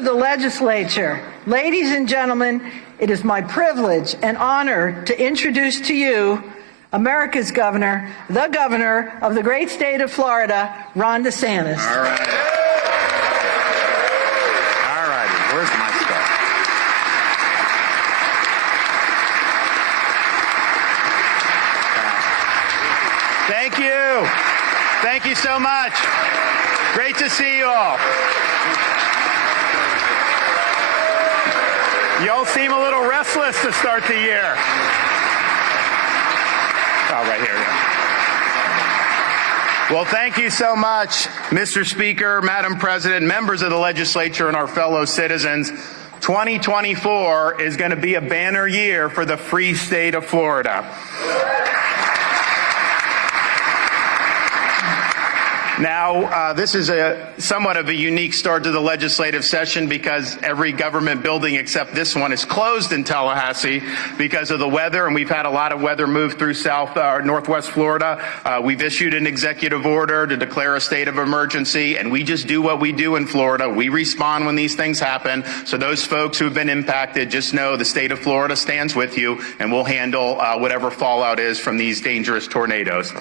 of the legislature, ladies and gentlemen, it is my privilege and honor to introduce to you America's governor, the governor of the great state of Florida, Ron DeSantis. All right. All righty. Where's my stuff? Thank you. Thank you so much. Great to see you all. You all seem a little restless to start the year. Oh, right here. Yeah. Well, thank you so much, Mr. Speaker, Madam President, members of the legislature, and our fellow citizens. 2024 is going to be a banner year for the free state of Florida. Now, this is somewhat of a unique start to the legislative session because every government building except this one is closed in Tallahassee because of the weather, and we've had a lot of weather move through northwest Florida. We've issued an executive order to declare a state of emergency, and we just do what we do in Florida. We respond when these things happen. So those folks who have been impacted, just know the state of Florida stands with you, and we'll handle whatever fallout is from these dangerous tornadoes.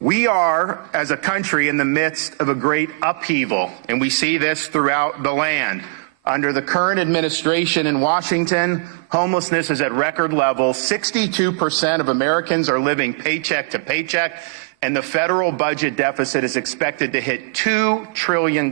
We are, as a country, in the midst of a great upheaval, and we see this throughout the land. Under the current administration in Washington, homelessness is at record levels. 62% of Americans are living paycheck to paycheck, and the federal budget deficit is expected to hit $2 trillion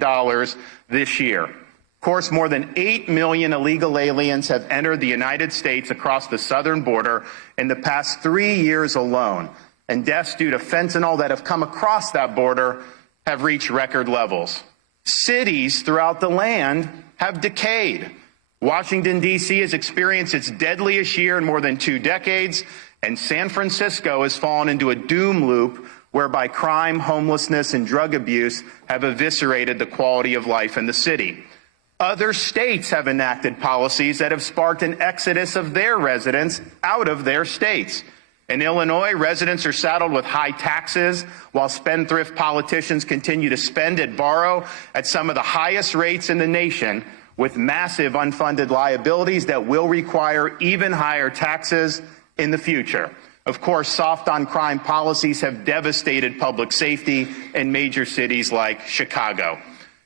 this year. Of course, more than 8 million illegal aliens have entered the United States across the southern border in the past 3 years alone. And deaths due to fentanyl that have come across that border have reached record levels. Cities throughout the land have decayed. Washington, D.C. has experienced its deadliest year in more than 2 decades, and San Francisco has fallen into a doom loop whereby crime, homelessness, and drug abuse have eviscerated the quality of life in the city. Other states have enacted policies that have sparked an exodus of their residents out of their states. In Illinois, residents are saddled with high taxes, while spendthrift politicians continue to spend and borrow at some of the highest rates in the nation, with massive unfunded liabilities that will require even higher taxes in the future. Of course, soft on crime policies have devastated public safety in major cities like Chicago.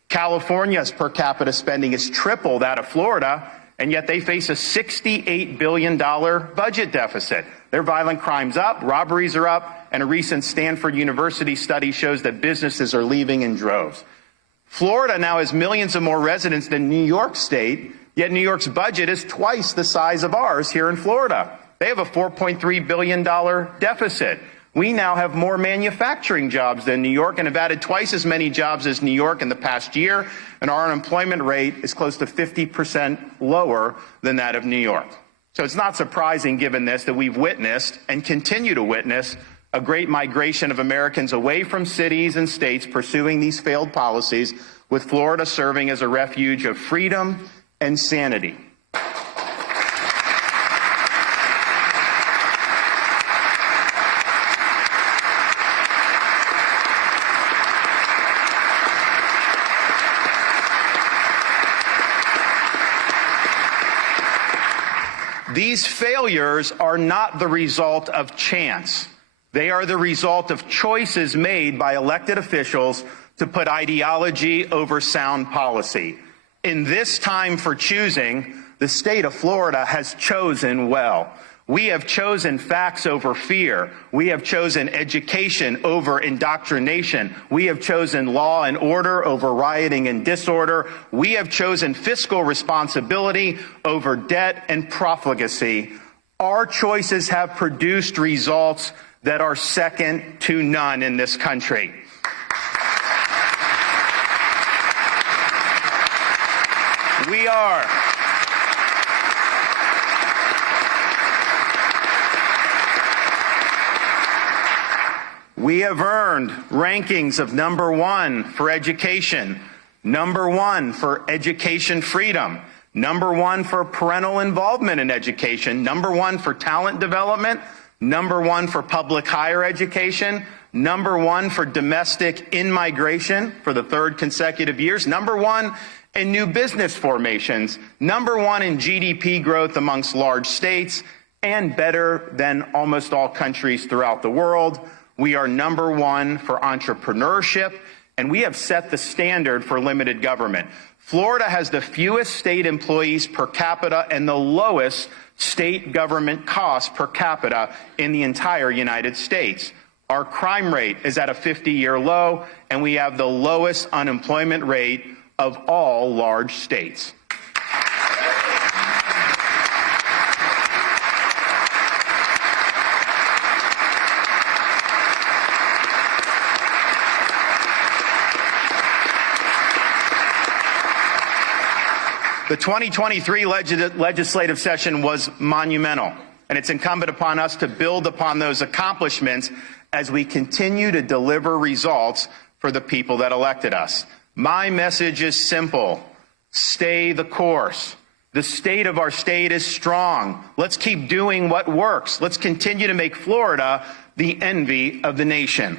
California's per capita spending is triple that of Florida, and yet they face a $68 billion budget deficit. Their violent crimes up, robberies are up, and a recent Stanford University study shows that businesses are leaving in droves. Florida now has millions of more residents than New York State, yet New York's budget is twice the size of ours here in Florida. They have a $4.3 billion deficit. We now have more manufacturing jobs than New York and have added twice as many jobs as New York in the past year, and our unemployment rate is close to 50% lower than that of New York. So it's not surprising, given this, that we've witnessed and continue to witness a great migration of Americans away from cities and states pursuing these failed policies, with Florida serving as a refuge of freedom and sanity. These failures are not the result of chance. They are the result of choices made by elected officials to put ideology over sound policy. In this time for choosing, the state of Florida has chosen well. We have chosen facts over fear. We have chosen education over indoctrination. We have chosen law and order over rioting and disorder. We have chosen fiscal responsibility over debt and profligacy. Our choices have produced results that are second to none in this country. We have earned rankings of #1 for education, #1 for education freedom, #1 for parental involvement in education, #1 for talent development, #1 for public higher education, #1 for domestic in-migration for the 3rd consecutive years, #1 and new business formations, #1 in GDP growth amongst large states, and better than almost all countries throughout the world. We are #1 for entrepreneurship, and we have set the standard for limited government. Florida has the fewest state employees per capita and the lowest state government costs per capita in the entire United States. Our crime rate is at a 50-year low, and we have the lowest unemployment rate of all large states. The 2023 legislative session was monumental, and it's incumbent upon us to build upon those accomplishments as we continue to deliver results for the people that elected us. My message is simple. Stay the course. The state of our state is strong. Let's keep doing what works. Let's continue to make Florida the envy of the nation.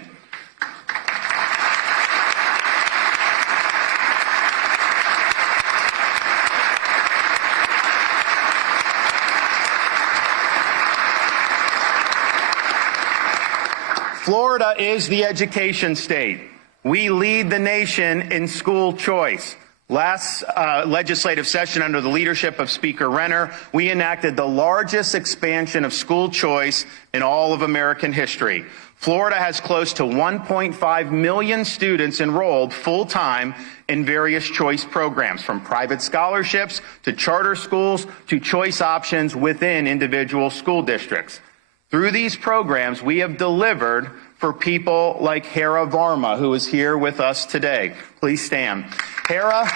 Florida is the education state. We lead the nation in school choice. Last legislative session, under the leadership of Speaker Renner, we enacted the largest expansion of school choice in all of American history. Florida has close to 1.5 million students enrolled full-time in various choice programs, from private scholarships to charter schools to choice options within individual school districts. Through these programs, we have delivered for people like Hera Varma, who is here with us today. Please stand. Hera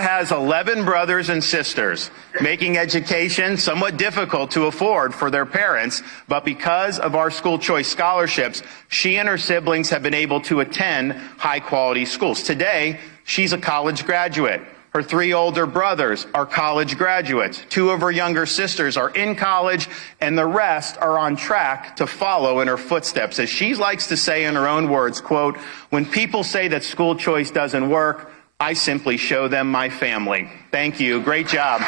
has 11 brothers and sisters, making education somewhat difficult to afford for their parents, but because of our school choice scholarships, she and her siblings have been able to attend high-quality schools. Today, she's a college graduate. Her 3 older brothers are college graduates. 2 of her younger sisters are in college, and the rest are on track to follow in her footsteps. As she likes to say in her own words, quote, "When people say that school choice doesn't work, I simply show them my family." Thank you. Great job.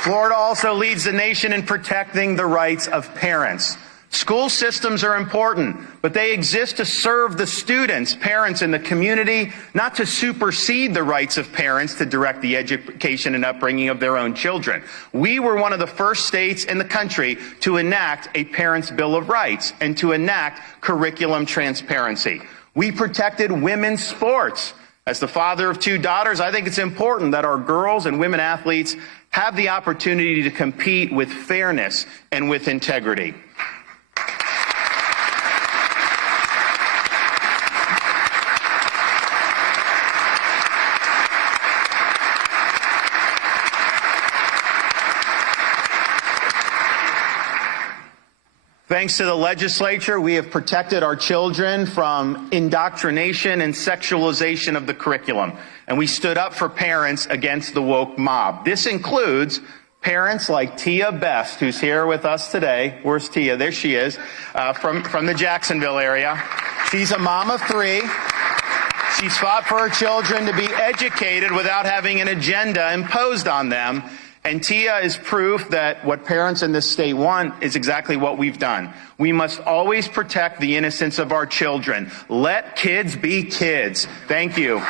Florida also leads the nation in protecting the rights of parents. School systems are important, but they exist to serve the students, parents, and the community, not to supersede the rights of parents to direct the education and upbringing of their own children. We were one of the first states in the country to enact a Parents' Bill of Rights and to enact curriculum transparency. We protected women's sports. As the father of 2 daughters, I think it's important that our girls and women athletes have the opportunity to compete with fairness and with integrity. Thanks to the legislature, we have protected our children from indoctrination and sexualization of the curriculum. And we stood up for parents against the woke mob. This includes parents like Tia Best, who's here with us today. Where's Tia? There she is, from the Jacksonville area. She's a mom of 3. She's fought for her children to be educated without having an agenda imposed on them. And Tia is proof that what parents in this state want is exactly what we've done. We must always protect the innocence of our children. Let kids be kids. Thank you.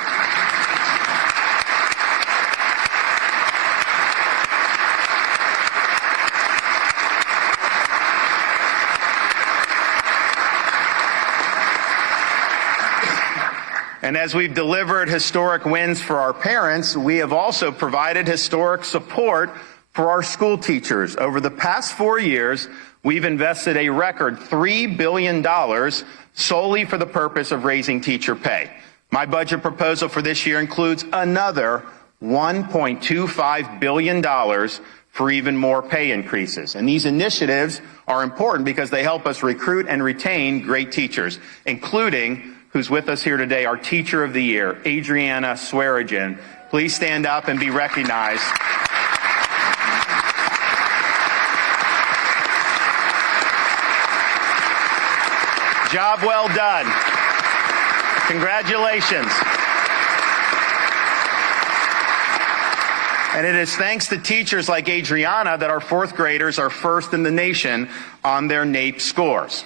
And as we've delivered historic wins for our parents, we have also provided historic support for our school teachers. Over the past 4 years, we've invested a record $3 billion solely for the purpose of raising teacher pay. My budget proposal for this year includes another $1.25 billion for even more pay increases. And these initiatives are important because they help us recruit and retain great teachers, including, who's with us here today, our Teacher of the Year, Adriana Swearigan. Please stand up and be recognized. Job well done. Congratulations. And it is thanks to teachers like Adriana that our fourth graders are first in the nation on their NAEP scores.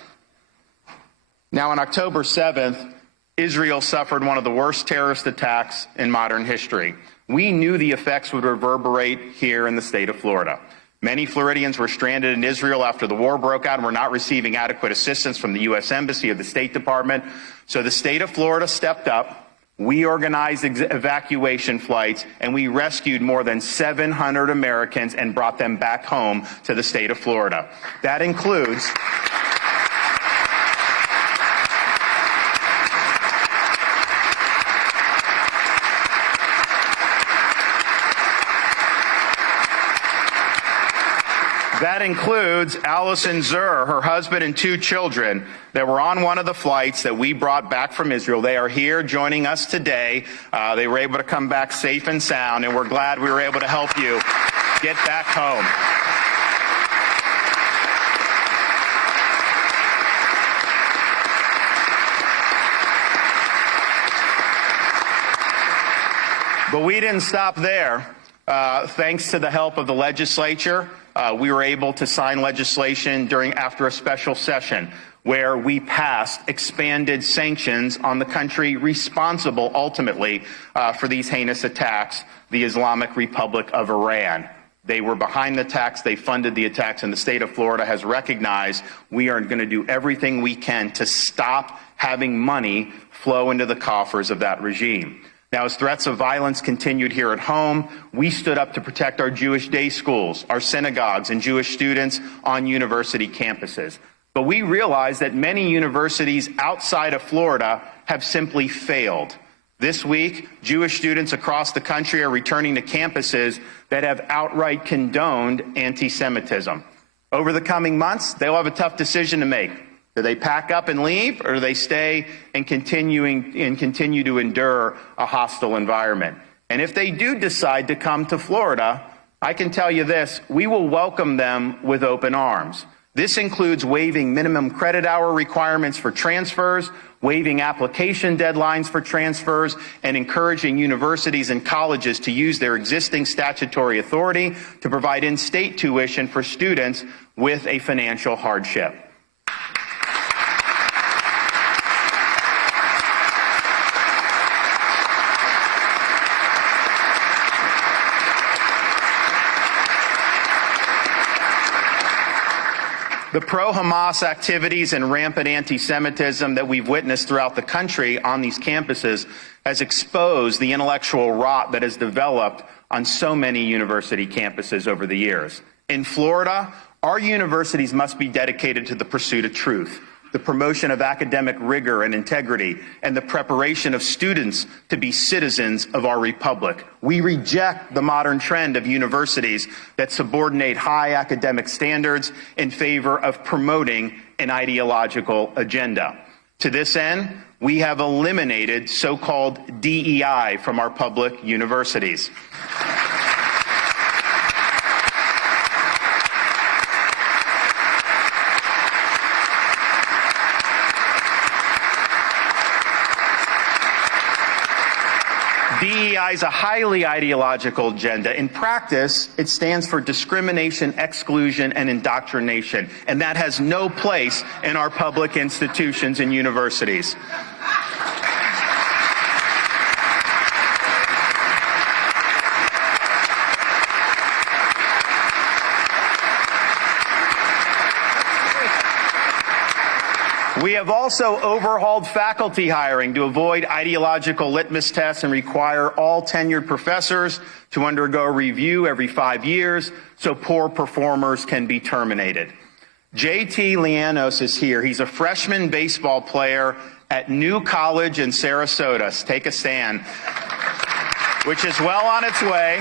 Now, on October 7th, Israel suffered one of the worst terrorist attacks in modern history. We knew the effects would reverberate here in the state of Florida. Many Floridians were stranded in Israel after the war broke out and were not receiving adequate assistance from the U.S. Embassy or the State Department. So the state of Florida stepped up. We organized evacuation flights, and we rescued more than 700 Americans and brought them back home to the state of Florida. That includes Allison Zur, her husband, and 2 children that were on one of the flights that we brought back from Israel. They are here joining us today. They were able to come back safe and sound, and we're glad we were able to help you get back home. But we didn't stop there. Thanks to the help of the legislature, we were able to sign legislation after a special session where we passed expanded sanctions on the country responsible ultimately for these heinous attacks, the Islamic Republic of Iran. They were behind the attacks, they funded the attacks, and the state of Florida has recognized we are going to do everything we can to stop having money flow into the coffers of that regime. Now, as threats of violence continued here at home, we stood up to protect our Jewish day schools, our synagogues, and Jewish students on university campuses. But we realized that many universities outside of Florida have simply failed. This week, Jewish students across the country are returning to campuses that have outright condoned anti-Semitism. Over the coming months, they'll have a tough decision to make. Do they pack up and leave, or do they stay and continue to endure a hostile environment? And if they do decide to come to Florida, I can tell you this, we will welcome them with open arms. This includes waiving minimum credit hour requirements for transfers, waiving application deadlines for transfers, and encouraging universities and colleges to use their existing statutory authority to provide in-state tuition for students with a financial hardship. The pro-Hamas activities and rampant anti-Semitism that we've witnessed throughout the country on these campuses has exposed the intellectual rot that has developed on so many university campuses over the years. In Florida, our universities must be dedicated to the pursuit of truth, the promotion of academic rigor and integrity, and the preparation of students to be citizens of our republic. We reject the modern trend of universities that subordinate high academic standards in favor of promoting an ideological agenda. To this end, we have eliminated so-called DEI from our public universities. DEI is a highly ideological agenda. In practice, it stands for discrimination, exclusion, and indoctrination, and that has no place in our public institutions and universities. We have also overhauled faculty hiring to avoid ideological litmus tests and require all tenured professors to undergo a review every 5 years so poor performers can be terminated. JT Lianos is here. He's a freshman baseball player at New College in Sarasota. Take a stand. Which is well on its way.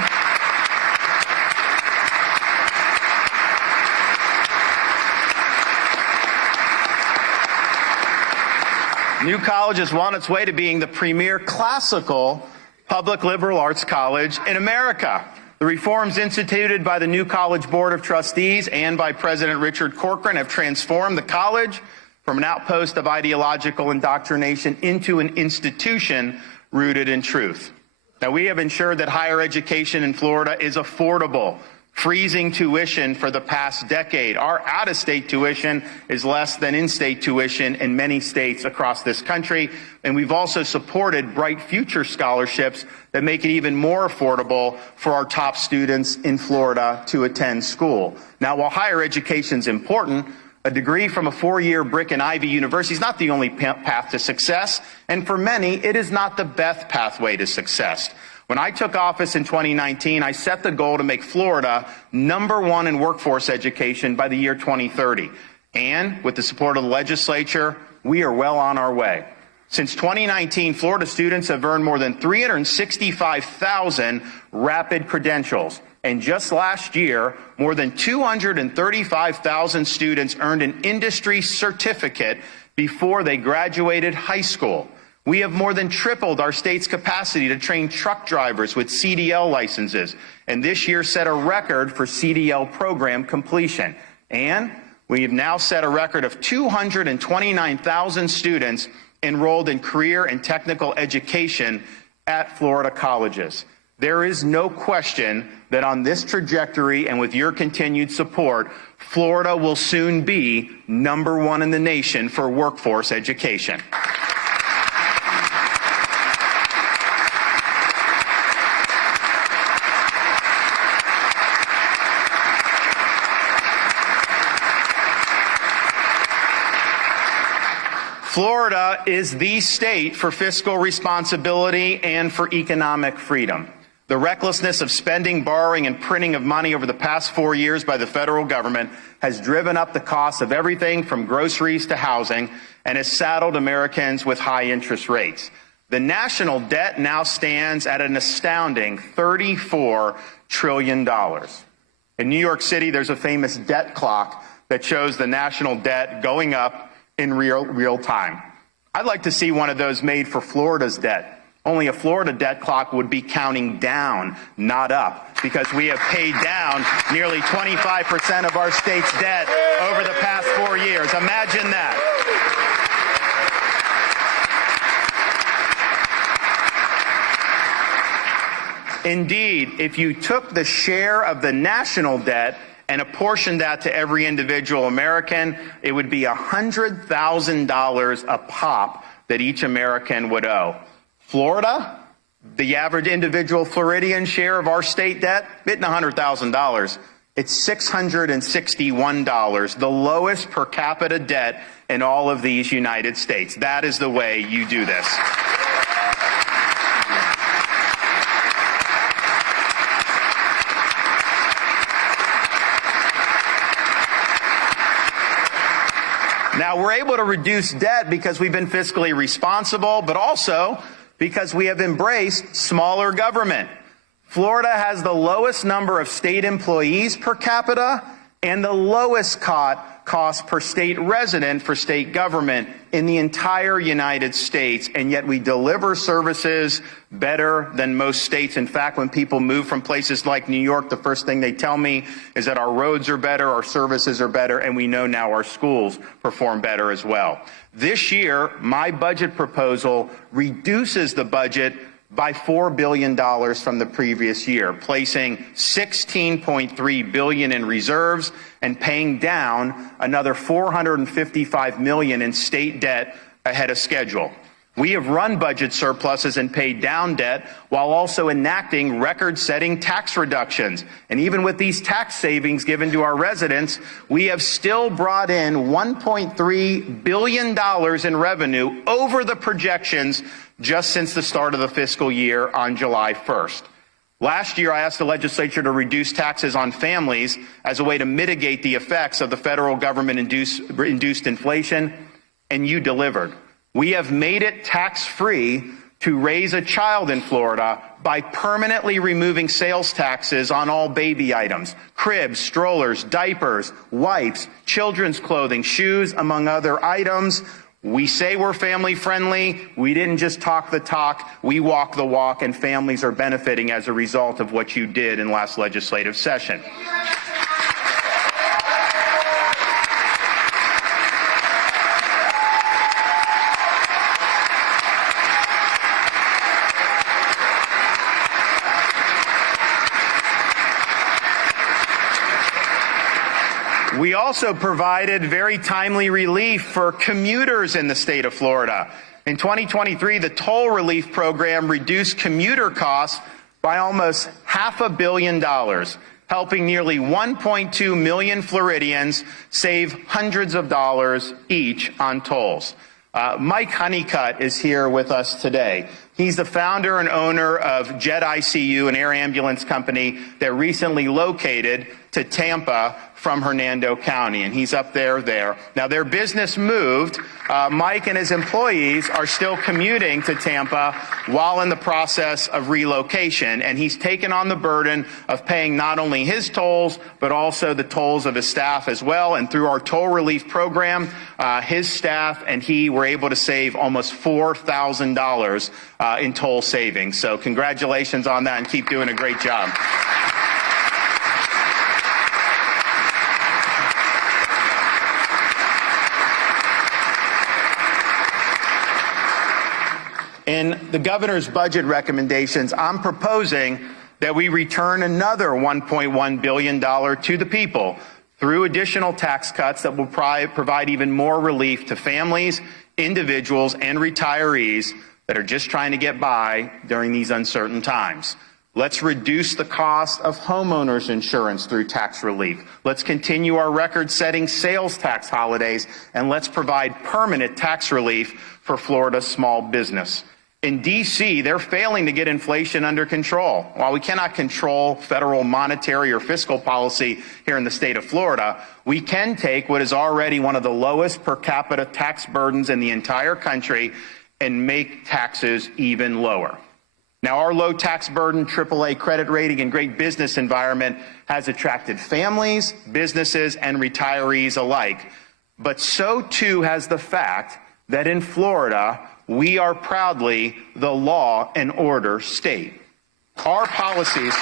New College is well on its way to being the premier classical public liberal arts college in America. The reforms instituted by the New College Board of Trustees and by President Richard Corcoran have transformed the college from an outpost of ideological indoctrination into an institution rooted in truth. Now, we have ensured that higher education in Florida is affordable, freezing tuition for the past decade. Our out-of-state tuition is less than in-state tuition in many states across this country, and we've also supported Bright Future scholarships that make it even more affordable for our top students in Florida to attend school. Now, while higher education is important, a degree from a four-year brick and Ivy university is not the only path to success, and for many, it is not the best pathway to success. When I took office in 2019, I set the goal to make Florida #1 in workforce education by the year 2030. And with the support of the legislature, we are well on our way. Since 2019, Florida students have earned more than 365,000 rapid credentials. And just last year, more than 235,000 students earned an industry certificate before they graduated high school. We have more than tripled our state's capacity to train truck drivers with CDL licenses, and this year set a record for CDL program completion. And we have now set a record of 229,000 students enrolled in career and technical education at Florida colleges. There is no question that on this trajectory and with your continued support, Florida will soon be #1 in the nation for workforce education. Florida is the state for fiscal responsibility and for economic freedom. The recklessness of spending, borrowing, and printing of money over the past 4 years by the federal government has driven up the cost of everything from groceries to housing and has saddled Americans with high interest rates. The national debt now stands at an astounding $34 trillion. In New York City, there's a famous debt clock that shows the national debt going up in real time. I'd like to see one of those made for Florida's debt. Only a Florida debt clock would be counting down, not up, because we have paid down nearly 25% of our state's debt over the past 4 years. Imagine that. Indeed, if you took the share of the national debt and apportioned that to every individual American, it would be $100,000 a pop that each American would owe. Florida, the average individual Floridian share of our state debt, isn't $100,000. It's $661, the lowest per capita debt in all of these United States. That is the way you do this. Now, we're able to reduce debt because we've been fiscally responsible, but also because we have embraced smaller government. Florida has the lowest number of state employees per capita and the lowest cost per state resident for state government in the entire United States, and yet we deliver services better than most states. In fact, when people move from places like New York, the first thing they tell me is that our roads are better, our services are better, and we know now our schools perform better as well. This year, my budget proposal reduces the budget by $4 billion from the previous year, placing $16.3 billion in reserves and paying down another $455 million in state debt ahead of schedule. We have run budget surpluses and paid down debt while also enacting record-setting tax reductions. And even with these tax savings given to our residents, we have still brought in $1.3 billion in revenue over the projections just since the start of the fiscal year on July 1st. Last year, I asked the legislature to reduce taxes on families as a way to mitigate the effects of the federal government-induced inflation, and you delivered. We have made it tax-free to raise a child in Florida by permanently removing sales taxes on all baby items, cribs, strollers, diapers, wipes, children's clothing, shoes, among other items. We say we're family friendly. We didn't just talk the talk. We walk the walk, and families are benefiting as a result of what you did in last legislative session. We also provided very timely relief for commuters in the state of Florida. In 2023, the toll relief program reduced commuter costs by almost $500 million, helping nearly 1.2 million Floridians save hundreds of dollars each on tolls. Mike Honeycutt is here with us today. He's the founder and owner of Jet ICU, an air ambulance company that recently located to Tampa from Hernando County, and he's up there. Now, their business moved. Mike and his employees are still commuting to Tampa while in the process of relocation, and he's taken on the burden of paying not only his tolls, but also the tolls of his staff as well. And through our toll relief program, his staff and he were able to save almost $4,000 in toll savings. So congratulations on that, and keep doing a great job. In the governor's budget recommendations, I'm proposing that we return another $1.1 billion to the people through additional tax cuts that will provide even more relief to families, individuals, and retirees that are just trying to get by during these uncertain times. Let's reduce the cost of homeowners insurance through tax relief. Let's continue our record-setting sales tax holidays, and let's provide permanent tax relief for Florida's small business. In D.C., they're failing to get inflation under control. While we cannot control federal monetary or fiscal policy here in the state of Florida, we can take what is already one of the lowest per capita tax burdens in the entire country and make taxes even lower. Now, our low tax burden, AAA credit rating, and great business environment has attracted families, businesses, and retirees alike. But so too has the fact that in Florida, we are proudly the law and order state. Our policies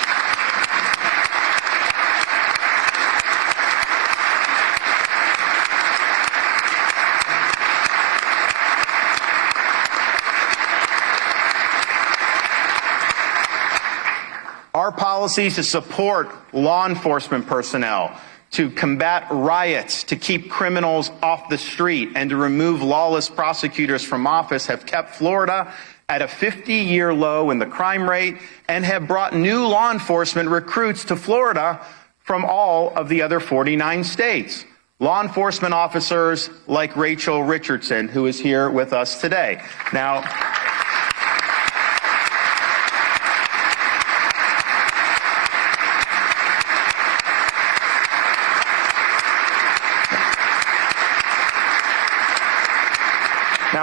to support law enforcement personnel, to combat riots, to keep criminals off the street, and to remove lawless prosecutors from office have kept Florida at a 50-year low in the crime rate and have brought new law enforcement recruits to Florida from all of the other 49 states. Law enforcement officers like Rachel Richardson, who is here with us today. Now,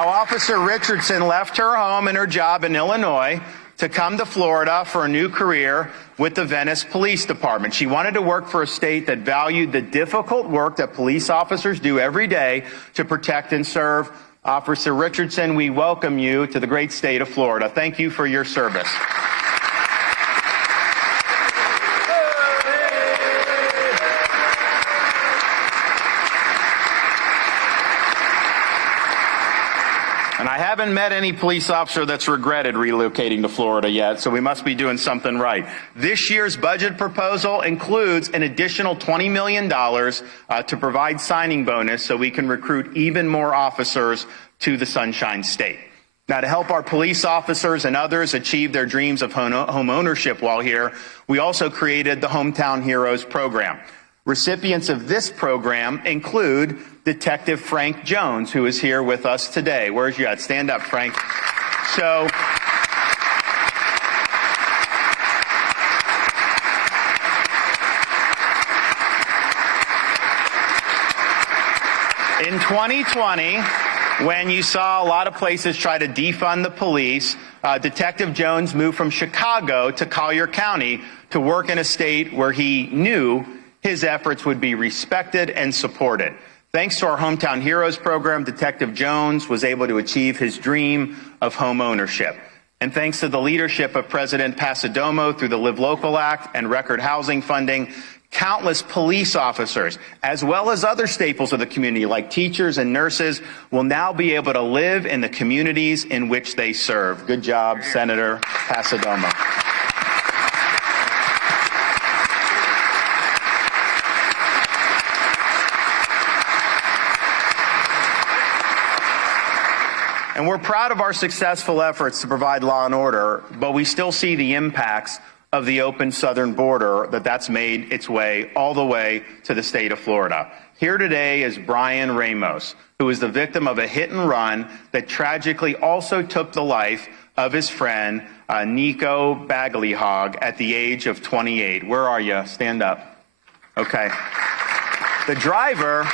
Officer Richardson left her home and her job in Illinois to come to Florida for a new career with the Venice Police Department. She wanted to work for a state that valued the difficult work that police officers do every day to protect and serve. Officer Richardson, we welcome you to the great state of Florida. Thank you for your service. And I haven't met any police officer that's regretted relocating to Florida yet, so we must be doing something right. This year's budget proposal includes an additional $20 million to provide signing bonus so we can recruit even more officers to the Sunshine State. Now, to help our police officers and others achieve their dreams of home ownership while here, we also created the Hometown Heroes program. Recipients of this program include Detective Frank Jones, who is here with us today. Where's you at? Stand up, Frank. So, in 2020, when you saw a lot of places try to defund the police, Detective Jones moved from Chicago to Collier County to work in a state where he knew his efforts would be respected and supported. Thanks to our Hometown Heroes program, Detective Jones was able to achieve his dream of home ownership. And thanks to the leadership of President Pasadomo through the Live Local Act and record housing funding, countless police officers, as well as other staples of the community like teachers and nurses, will now be able to live in the communities in which they serve. Good job, Senator Pasadomo. And we're proud of our successful efforts to provide law and order, but we still see the impacts of the open southern border that's made its way all the way to the state of Florida. Here today is Brian Ramos, who is the victim of a hit and run that tragically also took the life of his friend, Nico Bagleyhog, at the age of 28. Where are you? Stand up. Okay. The driver...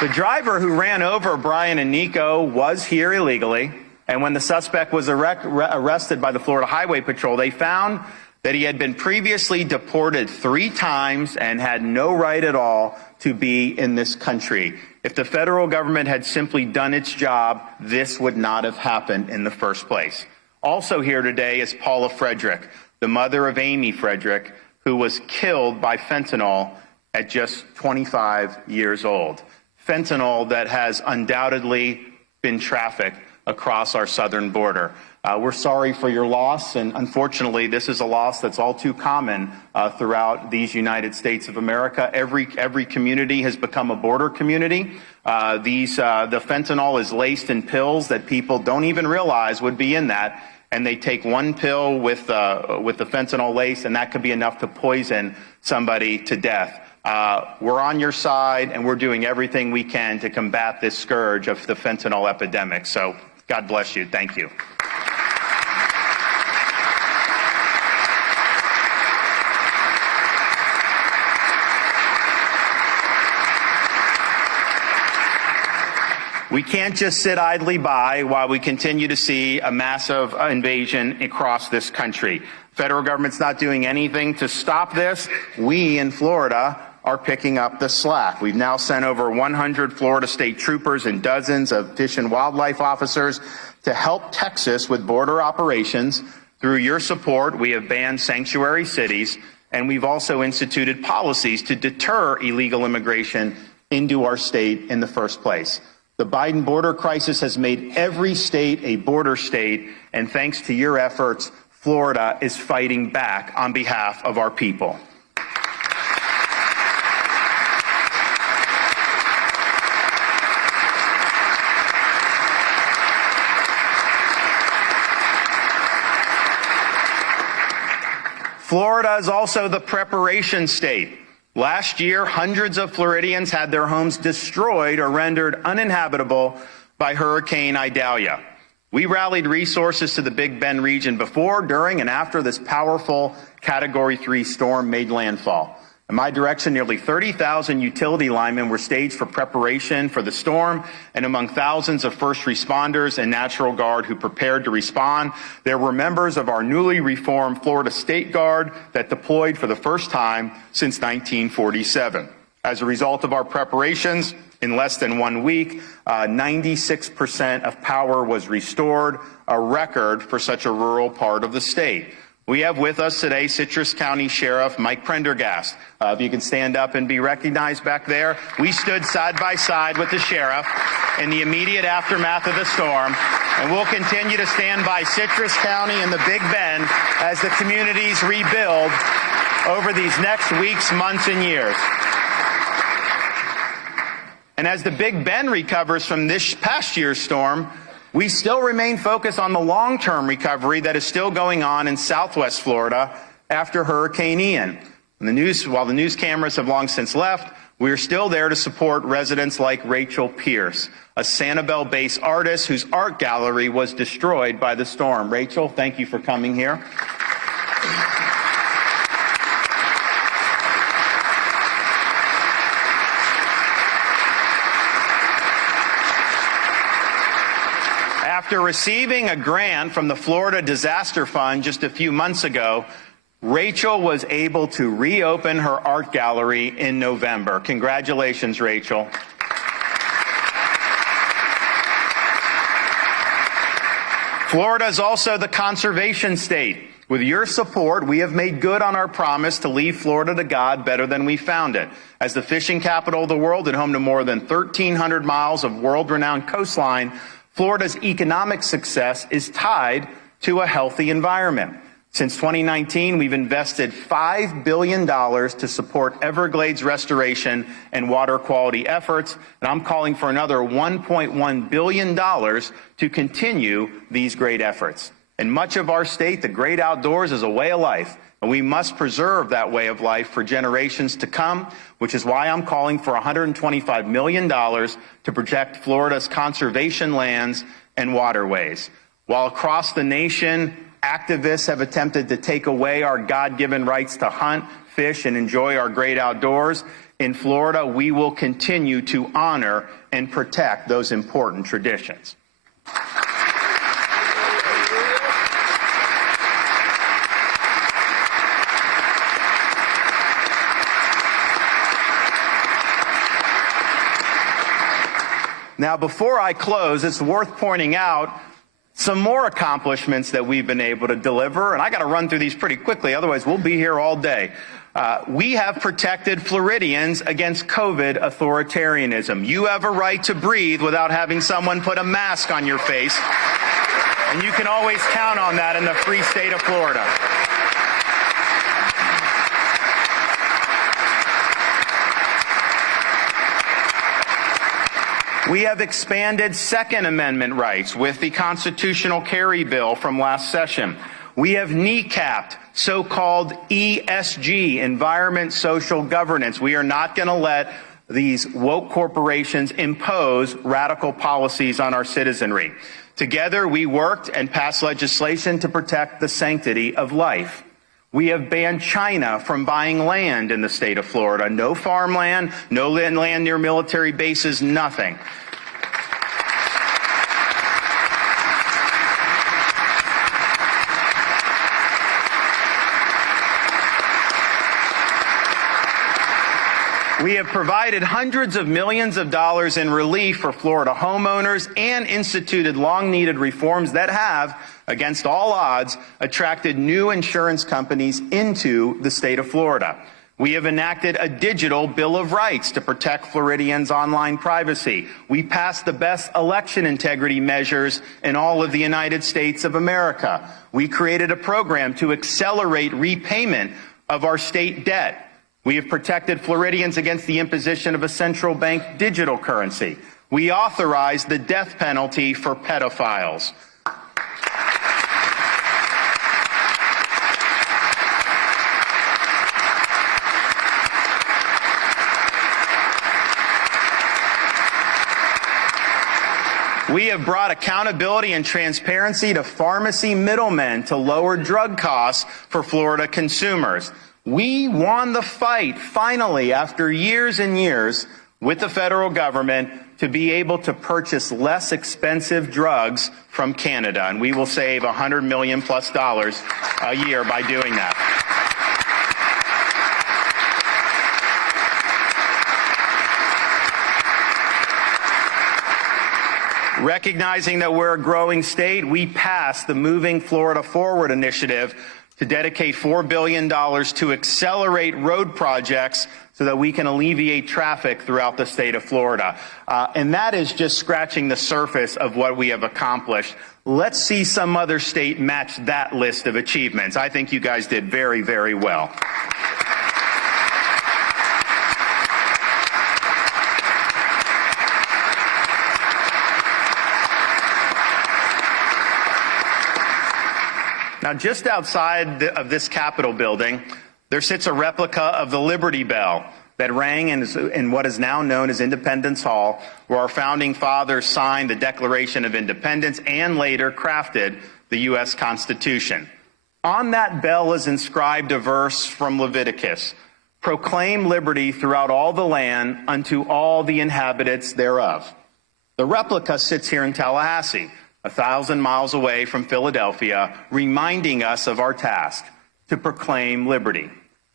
The driver who ran over Brian and Nico was here illegally, and when the suspect was arrested by the Florida Highway Patrol, they found that he had been previously deported 3 times and had no right at all to be in this country. If the federal government had simply done its job, this would not have happened in the first place. Also here today is Paula Frederick, the mother of Amy Frederick, who was killed by fentanyl at just 25 years old. Fentanyl that has undoubtedly been trafficked across our southern border. We're sorry for your loss, and unfortunately, this is a loss that's all too common throughout these United States of America. Every community has become a border community. The fentanyl is laced in pills that people don't even realize would be in that, and they take one pill with the fentanyl lace, and that could be enough to poison somebody to death. We're on your side, and we're doing everything we can to combat this scourge of the fentanyl epidemic. So God bless you. Thank you. We can't just sit idly by while we continue to see a massive invasion across this country. Federal government's not doing anything to stop this. We in Florida are picking up the slack. We've now sent over 100 Florida state troopers and dozens of fish and wildlife officers to help Texas with border operations. Through your support, we have banned sanctuary cities, and we've also instituted policies to deter illegal immigration into our state in the first place. The Biden border crisis has made every state a border state, and thanks to your efforts, Florida is fighting back on behalf of our people. Florida is also the preparation state. Last year, hundreds of Floridians had their homes destroyed or rendered uninhabitable by Hurricane Idalia. We rallied resources to the Big Bend region before, during, and after this powerful Category 3 storm made landfall. In my direction, nearly 30,000 utility linemen were staged for preparation for the storm, and among thousands of first responders and National Guard who prepared to respond, there were members of our newly reformed Florida State Guard that deployed for the first time since 1947. As a result of our preparations, in less than 1 week, 96% of power was restored, a record for such a rural part of the state. We have with us today Citrus County Sheriff Mike Prendergast. If you can stand up and be recognized back there. We stood side by side with the sheriff in the immediate aftermath of the storm, and we'll continue to stand by Citrus County and the Big Bend as the communities rebuild over these next weeks, months, and years. And as the Big Bend recovers from this past year's storm, we still remain focused on the long-term recovery that is still going on in Southwest Florida after Hurricane Ian. While the news cameras have long since left, we are still there to support residents like Rachel Pierce, a Sanibel-based artist whose art gallery was destroyed by the storm. Rachel, thank you for coming here. After receiving a grant from the Florida Disaster Fund just a few months ago, Rachel was able to reopen her art gallery in November. Congratulations, Rachel. Florida is also the conservation state. With your support, we have made good on our promise to leave Florida to God better than we found it. As the fishing capital of the world and home to more than 1,300 miles of world-renowned coastline, Florida's economic success is tied to a healthy environment. Since 2019, we've invested $5 billion to support Everglades restoration and water quality efforts, and I'm calling for another $1.1 billion to continue these great efforts. In much of our state, the great outdoors is a way of life, and we must preserve that way of life for generations to come, which is why I'm calling for $125 million to protect Florida's conservation lands and waterways. While across the nation, activists have attempted to take away our God-given rights to hunt, fish, and enjoy our great outdoors, in Florida, we will continue to honor and protect those important traditions. Now, before I close, it's worth pointing out some more accomplishments that we've been able to deliver, and I got to run through these pretty quickly, otherwise we'll be here all day. We have protected Floridians against COVID authoritarianism. You have a right to breathe without having someone put a mask on your face, and you can always count on that in the free state of Florida. We have expanded Second Amendment rights with the constitutional carry bill from last session. We have kneecapped so-called ESG, environment, social governance. We are not going to let these woke corporations impose radical policies on our citizenry. Together, we worked and passed legislation to protect the sanctity of life. We have banned China from buying land in the state of Florida. No farmland, no land near military bases, nothing. We have provided hundreds of millions of dollars in relief for Florida homeowners and instituted long-needed reforms that have, against all odds, attracted new insurance companies into the state of Florida. We have enacted a digital Bill of Rights to protect Floridians' online privacy. We passed the best election integrity measures in all of the United States of America. We created a program to accelerate repayment of our state debt. We have protected Floridians against the imposition of a central bank digital currency. We authorized the death penalty for pedophiles. We have brought accountability and transparency to pharmacy middlemen to lower drug costs for Florida consumers. We won the fight, finally, after years and years, with the federal government to be able to purchase less expensive drugs from Canada, and we will save $100 million+ a year by doing that. Recognizing that we're a growing state, we passed the Moving Florida Forward initiative to dedicate $4 billion to accelerate road projects so that we can alleviate traffic throughout the state of Florida. And that is just scratching the surface of what we have accomplished. Let's see some other state match that list of achievements. I think you guys did very, very well. Now, just outside of this Capitol building, there sits a replica of the Liberty Bell that rang in what is now known as Independence Hall, where our founding fathers signed the Declaration of Independence and later crafted the U.S. Constitution. On that bell is inscribed a verse from Leviticus: "Proclaim liberty throughout all the land unto all the inhabitants thereof." The replica sits here in Tallahassee. 1,000 miles away from Philadelphia, reminding us of our task to proclaim liberty.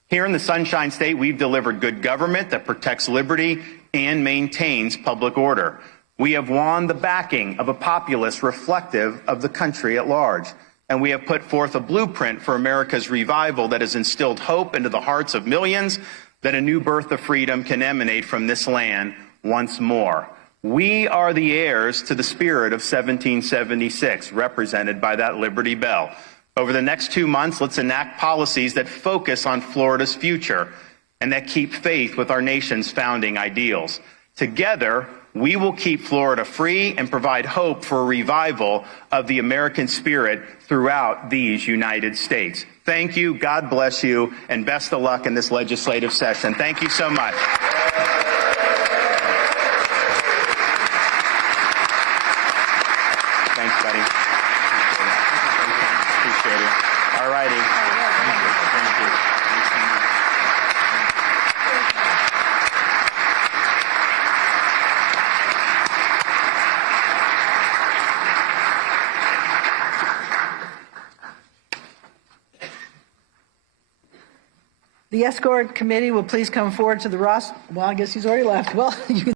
Here in the Sunshine State, we've delivered good government that protects liberty and maintains public order. We have won the backing of a populace reflective of the country at large. And we have put forth a blueprint for America's revival that has instilled hope into the hearts of millions that a new birth of freedom can emanate from this land once more. We are the heirs to the spirit of 1776, represented by that Liberty Bell. Over the next 2 months, let's enact policies that focus on Florida's future and that keep faith with our nation's founding ideals. Together, we will keep Florida free and provide hope for a revival of the American spirit throughout these United States. Thank you, God bless you, and best of luck in this legislative session. Thank you so much. Thanks, buddy. Appreciate it. All righty. Thank you. Thank you. Thanks so much. The escort committee will please come forward to the rostrum. Well, I guess he's already left. Well, you can